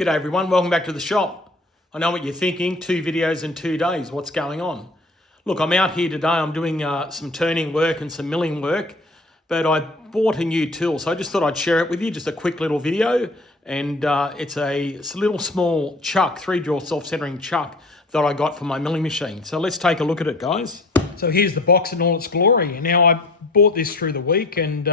G'day everyone, welcome back to the shop. I know what you're thinking, 2 videos in 2 days, what's going on? Look, I'm out here today, I'm doing some turning work and some milling work, but I bought a new tool, so I just thought I'd share it with you, just a quick little video, and it's a little small chuck, 3-jaw self-centering chuck that I got for my milling machine. So let's take a look at it, guys. So here's the box in all its glory, and now I bought this through the week, and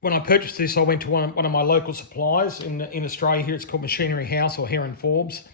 when I purchased this, I went to one of my local suppliers in Australia here. It's called Machinery House or Hare Forbes.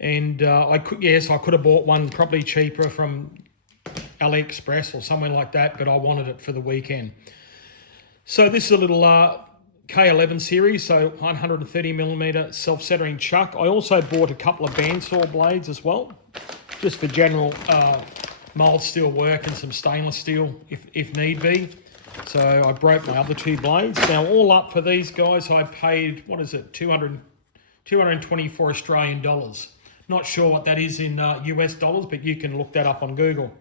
And I could have bought one probably cheaper from AliExpress or somewhere like that, but I wanted it for the weekend. So this is a little K11 series, so 130mm self-centering chuck. I also bought a couple of bandsaw blades as well, just for general mild steel work and some stainless steel if need be. So I broke my other 2 blades. Now all up for these guys, I paid, what is it, 224 Australian dollars. Not sure what that is in US dollars, but you can look that up on Google.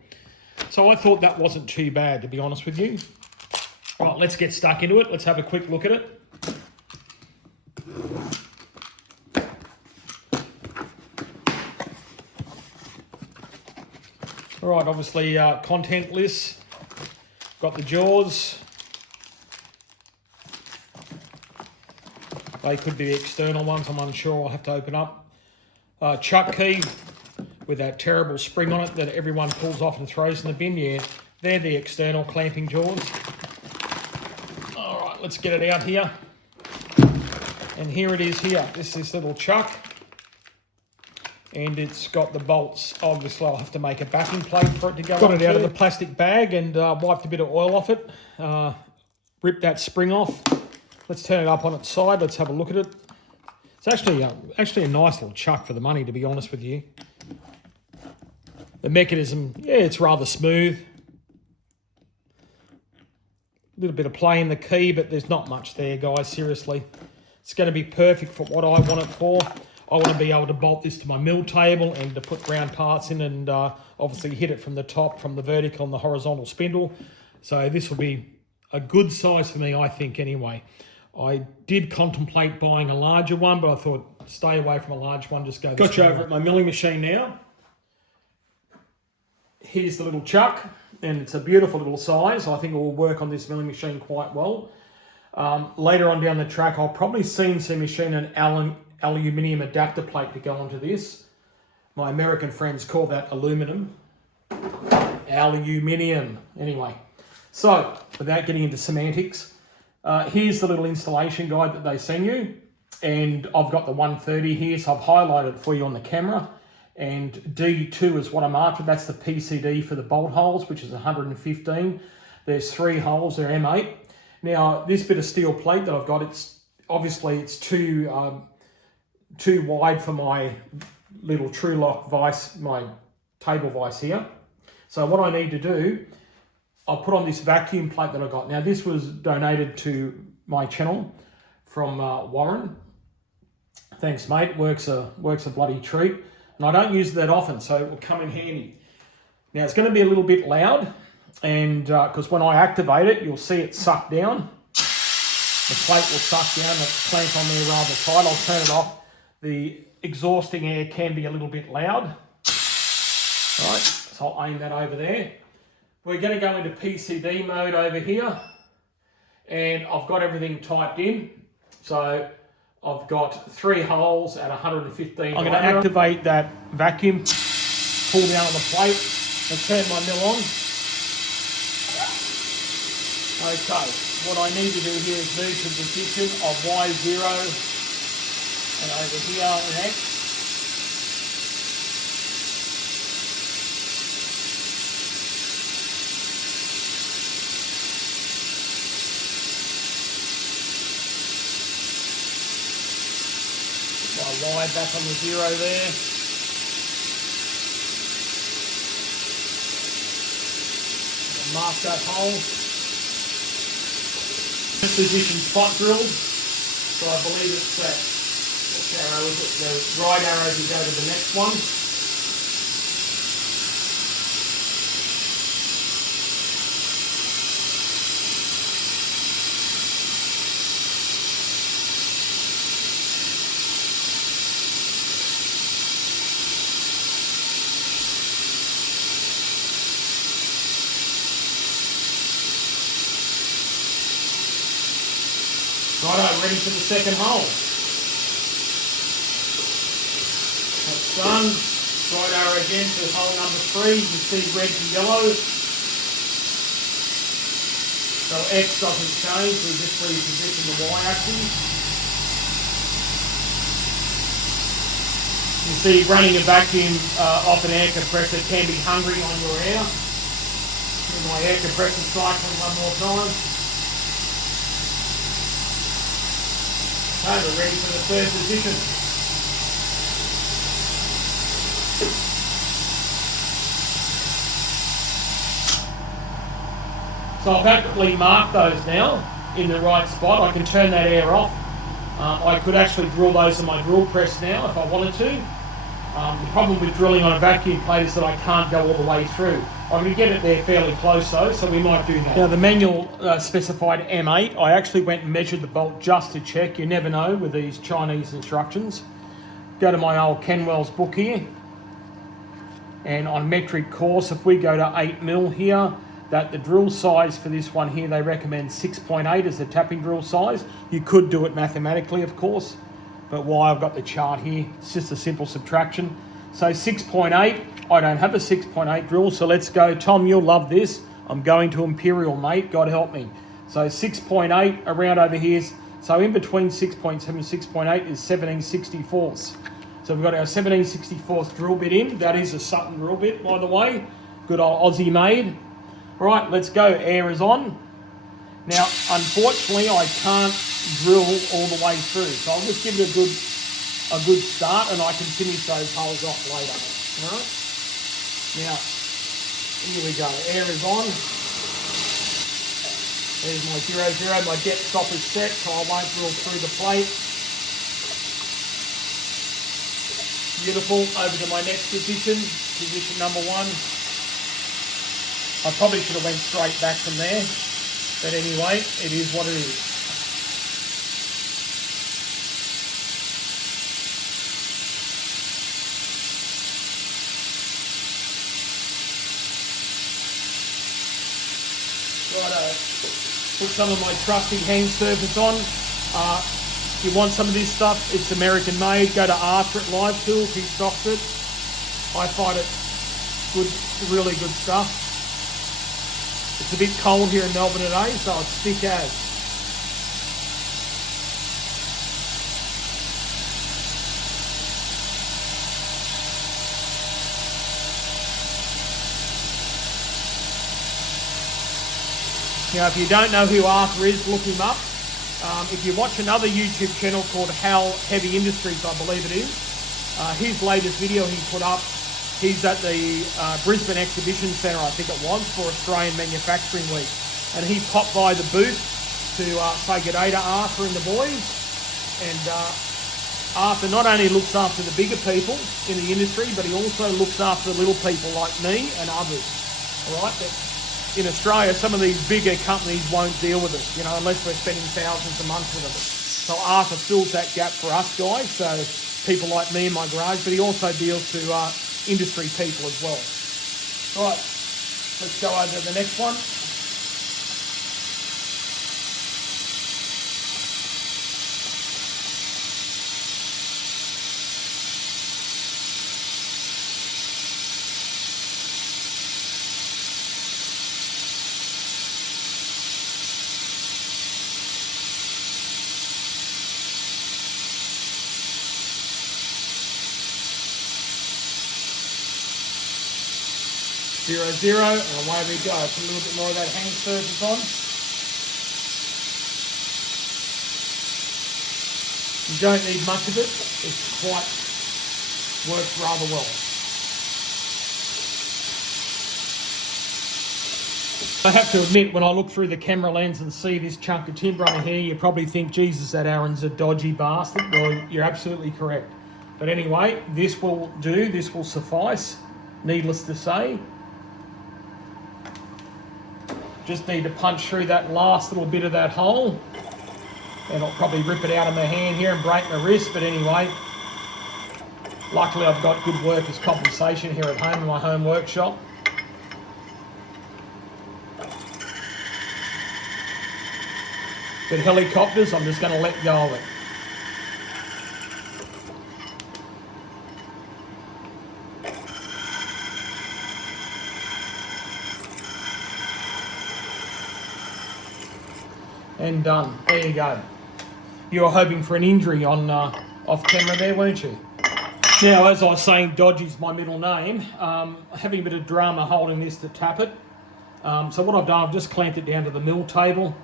So I thought that wasn't too bad, to be honest with you. All right, let's get stuck into it. Let's have a quick look at it. All right, obviously content list. Got the jaws. They could be the external ones, I'm unsure, I'll have to open up. Chuck key with that terrible spring on it that everyone pulls off and throws in the bin. Yeah, they're the external clamping jaws. All right, let's get it out here. And here it is here. This is little chuck. And it's got the bolts. Obviously, I'll have to make a backing plate for it to go. Got it out of the plastic bag and wiped a bit of oil off it. Ripped that spring off. Let's turn it up on its side. Let's have a look at it. It's actually a nice little chuck for the money, to be honest with you. The mechanism, yeah, it's rather smooth. A little bit of play in the key, but there's not much there, guys, seriously. It's going to be perfect for what I want it for. I want to be able to bolt this to my mill table and to put round parts in and obviously hit it from the top, from the vertical and the horizontal spindle. So this will be a good size for me, I think, anyway. I did contemplate buying a larger one, but I thought stay away from a large one, just go. Got you over at my milling machine now. Here's the little chuck, and it's a beautiful little size. I think it will work on this milling machine quite well. Later on down the track, I'll probably CNC machine an aluminium adapter plate to go onto this. My American friends call that aluminum. Aluminium. Anyway, so without getting into semantics, here's the little installation guide that they send you. And I've got the 130 here, so I've highlighted it for you on the camera. And D2 is what I'm after. That's the PCD for the bolt holes, which is 115. There's 3 holes, they're M8. Now, this bit of steel plate that I've got, it's too wide for my little True Lock vise, my table vise here. So what I need to do, I'll put on this vacuum plate that I got. Now this was donated to my channel from Warren. Thanks, mate. Works a bloody treat. And I don't use it that often, so it will come in handy. Now it's going to be a little bit loud, and because when I activate it, you'll see it suck down. The plate will suck down, the clamp on there rather tight. I'll turn it off. The exhausting air can be a little bit loud. All right, so I'll aim that over there. We're going to go into PCD mode over here, and I've got everything typed in. So I've got 3 holes at 115. I'm going to activate that vacuum, pull down on the plate, and turn my mill on. Okay, what I need to do here is move to the position of Y0 and over here and X. My Y back on the 0 there. Mark that hole. Position spot drilled. So I believe it's that, which arrow is it? The right arrow to go to the next one. Righto, ready for the second hole. That's done. Right arrow again to hole number 3. You see red to yellow. So X doesn't change, we just reposition the Y axis. You see running a vacuum off an air compressor can be hungry on your air. With my air compressor cycling one more time. Okay, we're ready for the third position. So I've accurately marked those now in the right spot. I can turn that air off. I could actually drill those on my drill press now if I wanted to. The problem with drilling on a vacuum plate is that I can't go all the way through. I can get it there fairly close though, so we might do that. Now the manual specified M8. I actually went and measured the bolt just to check. You never know with these Chinese instructions. Go to my old Kenwell's book here. And on metric course, if we go to 8mm here, that the drill size for this one here, they recommend 6.8 as the tapping drill size. You could do it mathematically, of course, but why I've got the chart here, it's just a simple subtraction. So 6.8, I don't have a 6.8 drill, so let's go. Tom, you'll love this. I'm going to Imperial, mate, God help me. So 6.8 around over here, so in between 6.7 and 6.8 is 17/64. So we've got our 17/64 drill bit in. That is a Sutton drill bit, by the way. Good old Aussie made. Right, let's go. Air is on. Now, unfortunately, I can't drill all the way through, so I'll just give it a good start, and I can finish those holes off later. All right. Now, here we go. Air is on. There's my 0, 0. My depth stop is set, so I won't drill through the plate. Beautiful. Over to my next position number 1. I probably should have went straight back from there, but anyway, it is what it is. Righto, put some of my trusty hang surface on. If you want some of this stuff, it's American made. Go to Arthur at Live Tools, he stocks it. I find it good, really good stuff. It's a bit cold here in Melbourne today, so it's thick as. Now, if you don't know who Arthur is, look him up. If you watch another YouTube channel called Hal Heavy Industries, I believe it is, his latest video he put up, he's at the Brisbane Exhibition Centre, I think it was, for Australian Manufacturing Week. And he popped by the booth to say good day to Arthur and the boys. And Arthur not only looks after the bigger people in the industry, but he also looks after the little people like me and others. All right? In Australia, some of these bigger companies won't deal with us, you know, unless we're spending thousands a month with them. So Arthur fills that gap for us guys, so people like me in my garage, but he also deals to industry people as well. Right, let's go over to the next one. 0, 0, and away we go. Put a little bit more of that hang surface on. You don't need much of it. It's quite, works rather well. I have to admit, when I look through the camera lens and see this chunk of timber on here, you probably think, Jesus, that Aaron's a dodgy bastard. Well, you're absolutely correct. But anyway, this will do. This will suffice, needless to say. Just need to punch through that last little bit of that hole. And I'll probably rip it out of my hand here and break my wrist. But anyway, luckily I've got good workers' compensation here at home in my home workshop. But helicopters, I'm just going to let go of it. And done. There you go. You were hoping for an injury on off camera there, weren't you? Now, as I was saying, Dodgy's my middle name. Having a bit of drama holding this to tap it. So what I've done, I've just clamped it down to the mill table.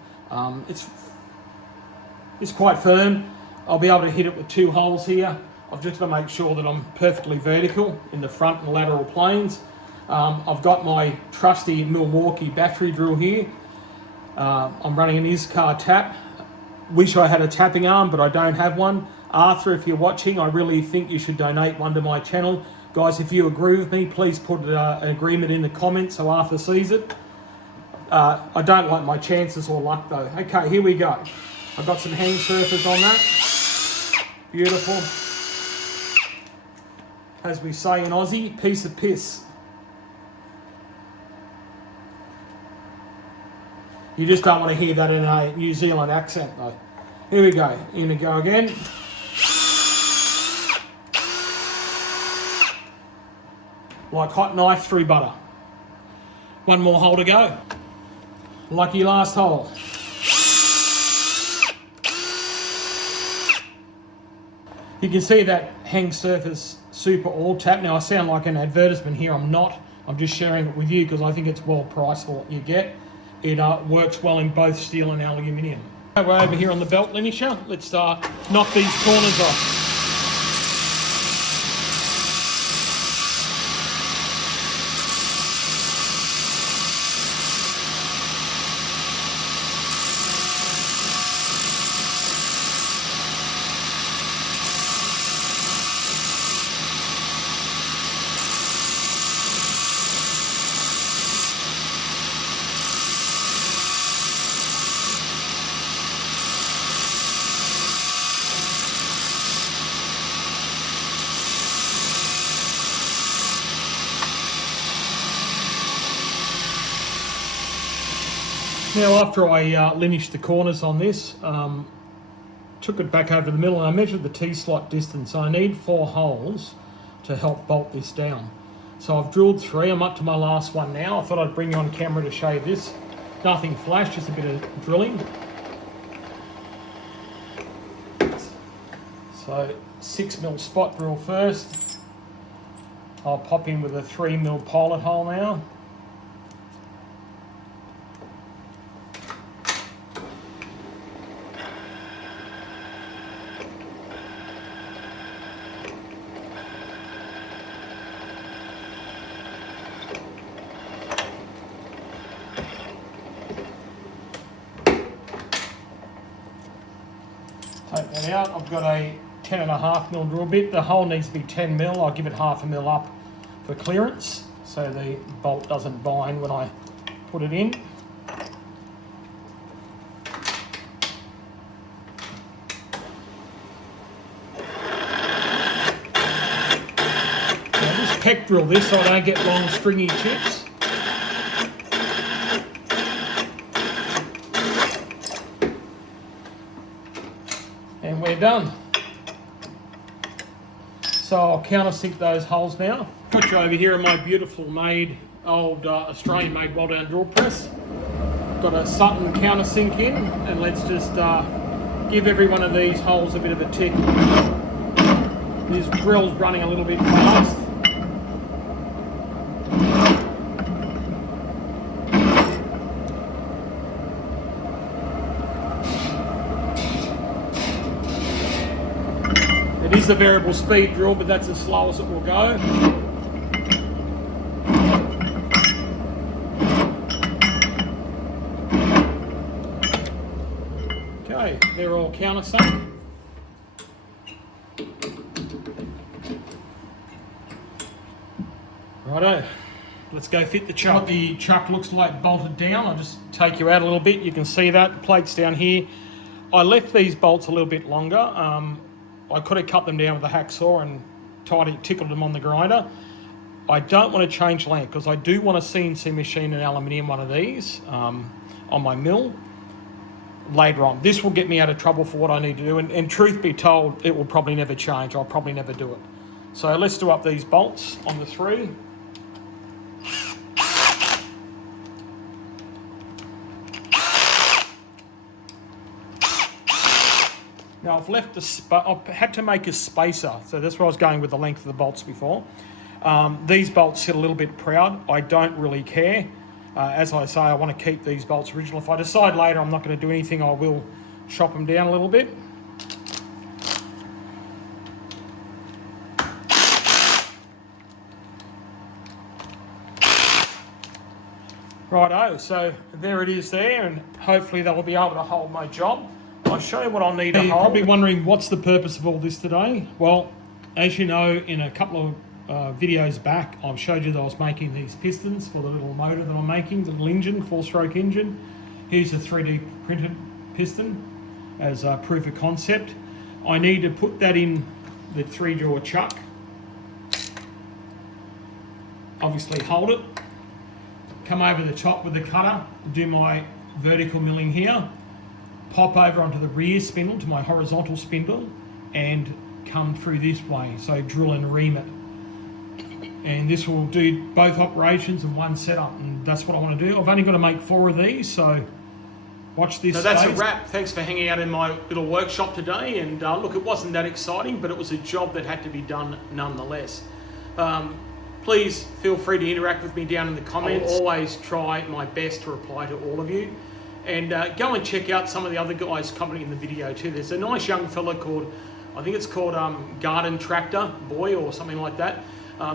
It's quite firm. I'll be able to hit it with 2 holes here. I've just got to make sure that I'm perfectly vertical in the front and lateral planes. I've got my trusty Milwaukee battery drill here. I'm running an ISCAR tap. Wish I had a tapping arm, but I don't have one. Arthur, if you're watching, I really think you should donate one to my channel. Guys, if you agree with me, please put an agreement in the comments so Arthur sees it. I don't like my chances or luck though. Okay, here we go. I've got some hang surfers on that. Beautiful. As we say in Aussie, piece of piss. You just don't want to hear that in a New Zealand accent though. Here we go. In we go again. Like hot knife through butter. One more hole to go. Lucky last hole. You can see that hang surface super all tap. Now I sound like an advertisement here. I'm not. I'm just sharing it with you because I think it's well priced for what you get. It works well in both steel and aluminium. We're over here on the belt linisher. Let's knock these corners off. Now after I linished the corners on this, took it back over the middle and I measured the T-slot distance. I need 4 holes to help bolt this down. So I've drilled 3, I'm up to my last one now. I thought I'd bring you on camera to show you this. Nothing flash, just a bit of drilling. So 6mm spot drill first. I'll pop in with a 3mm pilot hole now. Take that out. I've got a 10.5mm drill bit. The hole needs to be 10mm. I'll give it 0.5mm up for clearance so the bolt doesn't bind when I put it in. Now just peck drill this so I don't get long stringy chips. And we're done. So I'll countersink those holes now. Got you over here in my beautiful old Australian made well down drill press. Got a Sutton countersink in, and let's just give every one of these holes a bit of a tick. This drill's running a little bit fast. It is a variable speed drill, but that's as slow as it will go. Okay, they're all countersunk. Righto, let's go fit the chuck. What the chuck looks like bolted down, I'll just take you out a little bit. You can see that, the plate's down here. I left these bolts a little bit longer. I could have cut them down with a hacksaw and tickled them on the grinder. I don't want to change length because I do want to CNC machine an aluminium one of these on my mill. later on. This will get me out of trouble for what I need to do, and truth be told, it will probably never change. I'll probably never do it. So let's do up these bolts on the 3. Now I've left I've had to make a spacer, so that's where I was going with the length of the bolts before. These bolts sit a little bit proud. I don't really care. As I say, I want to keep these bolts original. If I decide later I'm not going to do anything, I will chop them down a little bit. Righto, so there it is there, and hopefully that will be able to hold my job. I'll show you what I'll need to hold. You're probably wondering what's the purpose of all this today. Well, as you know, in a couple of videos back, I've showed you that I was making these pistons for the little motor that I'm making, the little engine, 4-stroke engine. Here's a 3D printed piston as a proof of concept. I need to put that in the 3-jaw chuck. Obviously hold it. Come over the top with the cutter, do my vertical milling here, pop over onto the rear spindle to my horizontal spindle, and come through this way, so drill and ream it. And this will do both operations in one setup, and that's what I want to do. I've only got to make 4 of these, so watch this. So that's a wrap. Thanks for hanging out in my little workshop today, and look, it wasn't that exciting, but it was a job that had to be done nonetheless. Please feel free to interact with me down in the comments. I'll always try my best to reply to all of you. And go and check out some of the other guys commenting in the video too. There's a nice young fella called, I think it's called Garden Tractor Boy or something like that.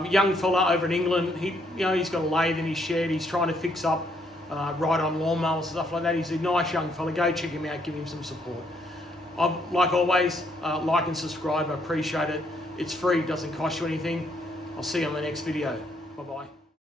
Young fella over in England. He's got a lathe in his shed. He's trying to fix up ride-on lawnmowers and stuff like that. He's a nice young fella. Go check him out. Give him some support. Like always, like and subscribe. I appreciate it. It's free. It doesn't cost you anything. I'll see you on the next video. Bye-bye.